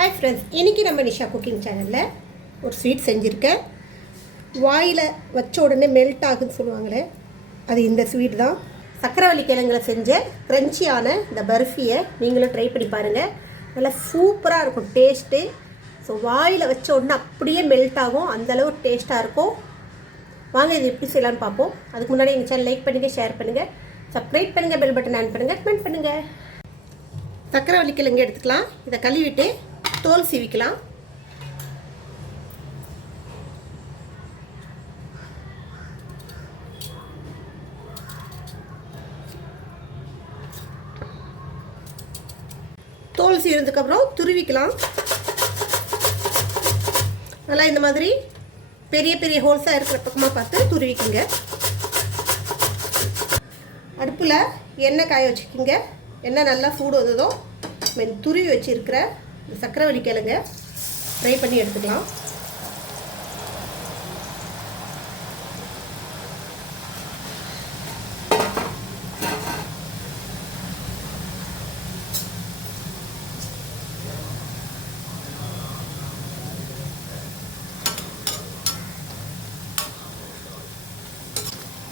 Hi friends இன்றைக்கி நம்ம Nisha cooking சேனலில் ஒரு ஸ்வீட் செஞ்சுருக்கேன். வாயில் வச்ச உடனே மெல்ட் ஆகுதுன்னு சொல்லுவாங்களே அது இந்த ஸ்வீட் தான். சக்கரவள்ளி கிழங்குல செஞ்ச க்ரன்ச்சியான இந்த பர்ஃபியை நீங்களும் ட்ரை பண்ணி பாருங்கள் நல்லா சூப்பராக இருக்கும் டேஸ்ட்டு ஸோ வாயில் வச்ச உடனே அப்படியே மெல்ட் ஆகும் அந்தளவு டேஸ்ட்டாக இருக்கும். வாங்க இது எப்படி செய்யலாம்னு பார்ப்போம். அதுக்கு முன்னாடி எங்கள் சேனல் லைக் பண்ணுங்கள் ஷேர் பண்ணுங்கள் சப்ஸ்கிரைப் பண்ணுங்கள் பெல் பட்டன் ஆன் பண்ணுங்கள் கமெண்ட் பண்ணுங்கள் சக்கரவள்ளி கிழங்கு எடுத்துக்கலாம். இதை கழுவிட்டு தோல் சீவிக்கலாம். தோல் சீவினதுக்கப்புறம் துருவிக்கலாம். நல்லா இந்த மாதிரி பெரிய பெரிய ஹோல்ஸாக இருக்கிற பக்கமாக பார்த்து துருவிக்குங்க. அடுப்பில் எண்ணெய் காய வச்சுக்கிங்க எண்ணெய் நல்லா சூடு வந்ததும் துருவி வச்சுருக்கிற சக்கரவள்ளி கிழங்க ஃப்ரை பண்ணி எடுத்துக்கலாம்.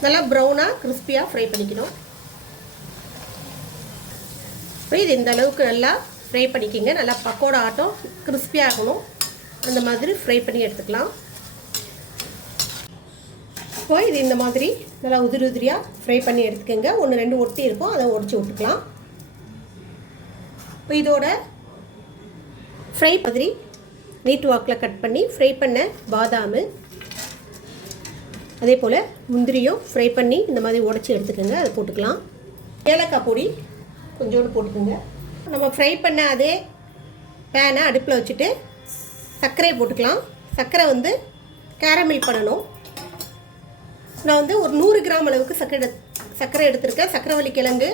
நல்லா ப்ரௌனாக கிறிஸ்பியாக ஃப்ரை பண்ணிக்கணும். இது இந்த அளவுக்கு நல்லா ஃப்ரை பண்ணிக்கிங்க. நல்லா பக்கோடா ஆட்டம் கிறிஸ்பியாக ஆகணும். அந்த மாதிரி ஃப்ரை பண்ணி எடுத்துக்கலாம். இப்போ இது இந்த மாதிரி நல்லா உதிரி உதிரியாக ஃப்ரை பண்ணி எடுத்துக்கோங்க. ஒன்று ரெண்டு ஒட்டி இருக்கும். அதை உடச்சி விட்டுக்கலாம். இப்போ இதோட ஃப்ரை மாதிரி நீட் வாக்கில் கட் பண்ணி ஃப்ரை பண்ண பாதாம் அதே போல் முந்திரியும் ஃப்ரை பண்ணி இந்த மாதிரி உடச்சி எடுத்துக்கோங்க. அதை போட்டுக்கலாம். ஏலக்காய் பொடி கொஞ்சோண்டு போட்டுக்கோங்க. நம்ம ஃப்ரை பண்ண அதே பேனை அடுப்பில் வச்சுட்டு சர்க்கரையை போட்டுக்கலாம். சர்க்கரை வந்து கேரமில் பண்ணணும். நான் வந்து ஒரு நூறு கிராம் அளவுக்கு சர்க்கரை சர்க்கரை எடுத்திருக்கேன். சர்க்கரைவள்ளி கிழங்கு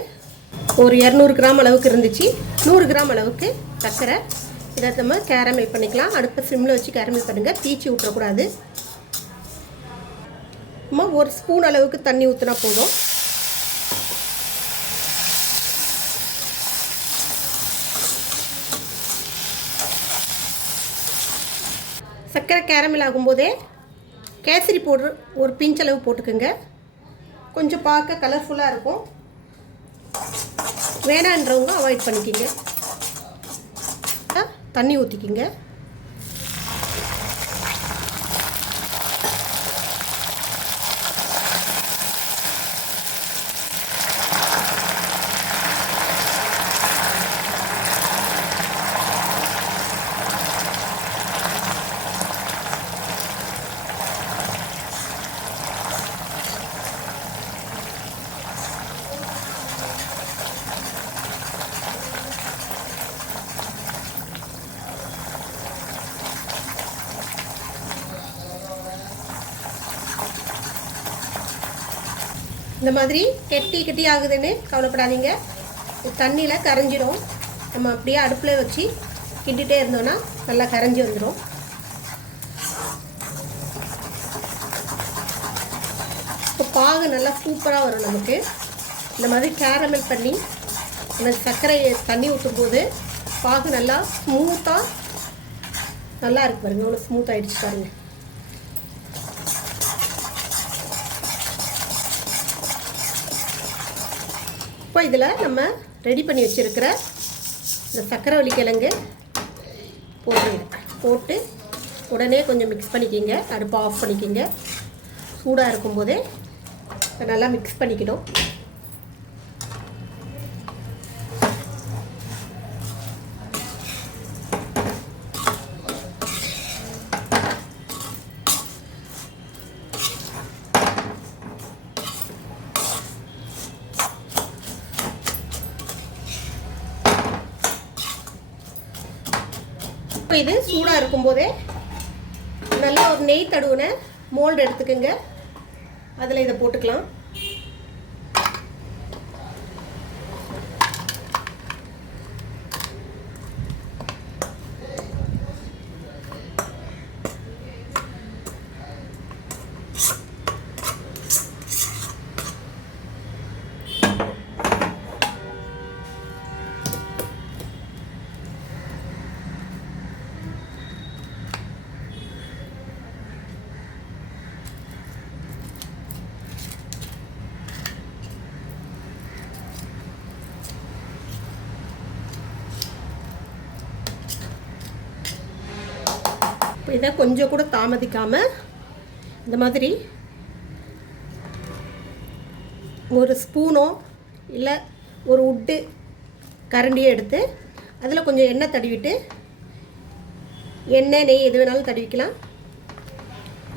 ஒரு இரநூறு கிராம் அளவுக்கு இருந்துச்சு. நூறு கிராம் அளவுக்கு சர்க்கரை. இதை நம்ம கேரமில் பண்ணிக்கலாம். அடுப்பை சிம்மில் வச்சு கேரமில் பண்ணுங்கள் தீச்சி விட்டுறக்கூடாது நம்ம ஒரு ஸ்பூன் அளவுக்கு தண்ணி ஊற்றினா போதும். சர்க்கரை கேரமில் ஆகும்போதே கேசரி பவுட்ரு ஒரு பிஞ்ச் அளவு போட்டுக்கோங்க. கொஞ்சம் பார்க்க கலர்ஃபுல்லாக இருக்கும். வேணான்றவங்க அவாய்ட் பண்ணிக்கிங்க. தண்ணி ஊற்றிக்கிங்க இந்த மாதிரி கெட்டி கெட்டி ஆகுதுன்னு கவலைப்படாதீங்க. தண்ணியில் கரைஞ்சிடும் நம்ம அப்படியே அடுப்பில் வச்சு கிண்டிகிட்டே இருந்தோன்னா நல்லா கரைஞ்சி வந்துடும் இப்போ பாகு நல்லா சூப்பராக வரும் நமக்கு. இந்த மாதிரி கேரமல் பண்ணி அந்த சர்க்கரையை தண்ணி ஊற்றும் போது பாகு நல்லா ஸ்மூத்தாக நல்லா இருக்கு பாருங்க. அவ்வளோ ஸ்மூத் ஆகிடுச்சு பாருங்கள் இப்போ இதில் நம்ம ரெடி பண்ணி வச்சுருக்கிற இந்த சக்கரவள்ளி கிழங்கு போட்டுருங்க போட்டு உடனே கொஞ்சம் மிக்ஸ் பண்ணிக்கிங்க. அடுப்பை ஆஃப் பண்ணிக்கிங்க. சூடாக இருக்கும்போதே நல்லா மிக்ஸ் பண்ணிக்கணும். இப்போ இது சூடாக இருக்கும்போதே நல்லா ஒரு நெய் தடுவுன மோல்டு எடுத்துக்கோங்க. அதில் இதை போட்டுக்கலாம். இதை கொஞ்சம் கூட தாமதிக்காமல் இந்த மாதிரி ஒரு ஸ்பூனோ இல்லை ஒரு உட்டு கரண்டியோ எடுத்து அதில் கொஞ்சம் எண்ணெய் தடவிட்டு எண்ணெய் நெய் எது வேணாலும் தடவிக்கலாம்.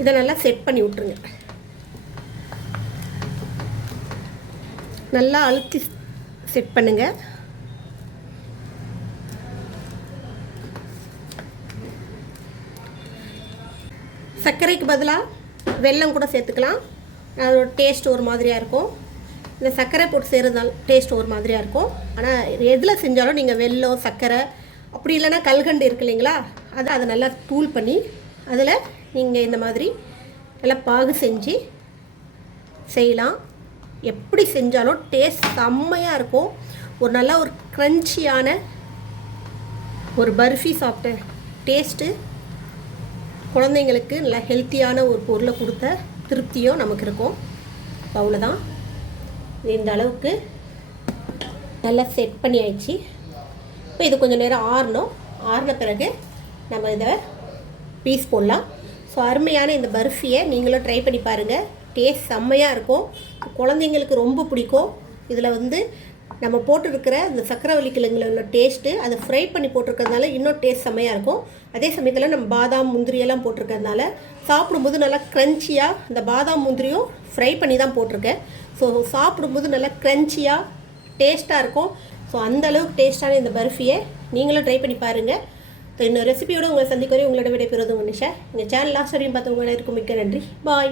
இதை நல்லா செட் பண்ணி விட்ருங்க நல்லா அழுத்தி செட் பண்ணுங்கள் சர்க்கரைக்கு பதிலாக வெல்லம் கூட சேர்த்துக்கலாம். அதோட டேஸ்ட் ஒரு மாதிரியாக இருக்கும். இந்த சர்க்கரை போட்டு செய்கிறதுனால டேஸ்ட் ஒரு மாதிரியாக இருக்கும். ஆனால் எதில் செஞ்சாலும் நீங்கள் வெல்லம் சர்க்கரை அப்படி இல்லைன்னா கல்கண்டு இருக்கு இல்லைங்களா? அதை அதை நல்லா தூள் பண்ணி அதில் நீங்கள் இந்த மாதிரி நல்லா பாகு செஞ்சு செய்யலாம். எப்படி செஞ்சாலும் டேஸ்ட் செம்மையாக இருக்கும். ஒரு நல்ல ஒரு க்ரன்ச்சியான ஒரு பர்ஃபி சாப்பிட்ட டேஸ்ட்டு குழந்தைங்களுக்கு நல்ல ஹெல்த்தியான ஒரு பொருளை கொடுத்த திருப்தியும் நமக்கு இருக்கும் அவ்வளோதான் இந்த அளவுக்கு நல்லா செட் பண்ணி ஆயிடுச்சு இப்போ இது கொஞ்சம் நேரம் ஆறணும். ஆறின பிறகு நம்ம இதை பீஸ் போடலாம். ஸோ அருமையான இந்த பர்ஃபியை நீங்களும் ட்ரை பண்ணி பாருங்கள் டேஸ்ட் செம்மையாக இருக்கும். குழந்தைங்களுக்கு ரொம்ப பிடிக்கும். இதில் வந்து நம்ம போட்டிருக்கிற இந்த சக்கரவள்ளி கிழங்குல உள்ள டேஸ்ட்டு அதை ஃப்ரை பண்ணி போட்டிருக்கிறதுனால இன்னும் டேஸ்ட் செம்மையாக இருக்கும். அதே சமயத்தில் நம்ம பாதாம் முந்திரி எல்லாம் போட்டிருக்கிறதுனால சாப்பிடும்போது நல்லா க்ரன்ச்சியாக இந்த பாதாம் முந்திரியும் ஃப்ரை பண்ணி தான் போட்டிருக்கேன். ஸோ சாப்பிடும்போது நல்லா க்ரன்ச்சியாக டேஸ்ட்டாக இருக்கும். ஸோ அந்த அளவுக்கு டேஸ்ட்டான இந்த பர்ஃபியை நீங்களும் ட்ரை பண்ணி பாருங்கள் ஸோ இன்னொரு ரெசிபியோடு உங்களை சந்திக்க வரை உங்களோட விடைபெறுவது உங்கள் நிஷா. எங்கள் சேனல் லாஸ்ட் வரையும் பார்த்தவங்க இருக்கும் மிக்க நன்றி. பாய்